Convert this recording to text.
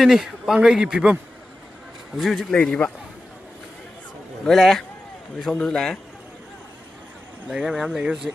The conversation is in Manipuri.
ꯑꯁꯤꯅꯤ ꯄꯥꯡꯒꯩꯒꯤ ꯐꯤꯕꯝ ꯍꯧꯖꯤꯛ ꯍꯧꯖꯤꯛ ꯂꯩꯔꯤꯕ ꯂꯣꯏ ꯂꯥꯛꯑꯦ ꯅꯣꯏ ꯁꯣꯝꯗꯁꯨ ꯂꯥꯛꯑꯦ ꯂꯩꯔꯦ ꯃꯌꯥꯝ ꯂꯩꯔꯦ ꯍꯧꯖꯤꯛ